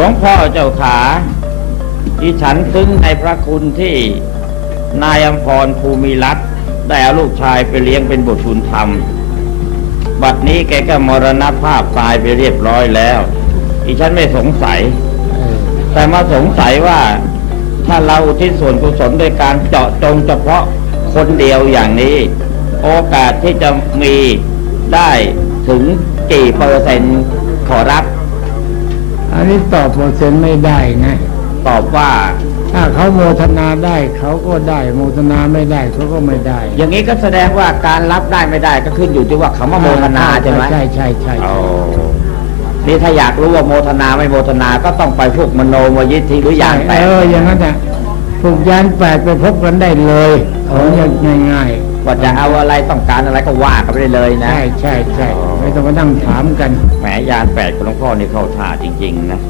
หลวงพ่อเจ้าขาดิฉันซึ้งในพระคุณที่นายอมพรภูมิรัตน์ได้เอาลูกชายไปเลี้ยงเป็นบุตรบุญธรรม บัดนี้แกก็มรณภาพตายไปเรียบร้อยแล้วดิฉันไม่สงสัย แต่มาสงสัยว่าถ้าเราที่ส่วนกุศลโดยการเจาะจงเฉพาะคนเดียวอย่างนี้ โอกาสที่จะมีได้ถึงกี่เปอร์เซ็นต์ขอรับ นนี้ตอบเปอร์เซ็นต์ไม่ได้นะตอบว่า ถ้าเขาโมทนาได้เขาก็ได้โมทนาไม่ได้เขาก็ไม่ได้อย่างนี้ก็แสดงว่าการรับได้ไม่ได้ก็ขึ้นอยู่ที่ว่าคำว่าโมทนาใช่ไหมใช่ใช่ใช่โอ้นี่ถ้าอยากรู้ว่าโมทนาไม่โมทนาก็ต้องไปพวกมโนมยิทธิหรือยานแปดเอออย่างนั้นน่ะผูกยานแปดไปพบกันได้เลยของอย่างง่าย ว่าจะเอาอะไรต้องการอะไรก็ว่ากันไปได้เลยๆนะใช่ใช่ใช่ไม่ต้องมานั่งถามกันแหมยานแปดของหลวงพ่อนี่เข้าท่าจริง ๆ นะ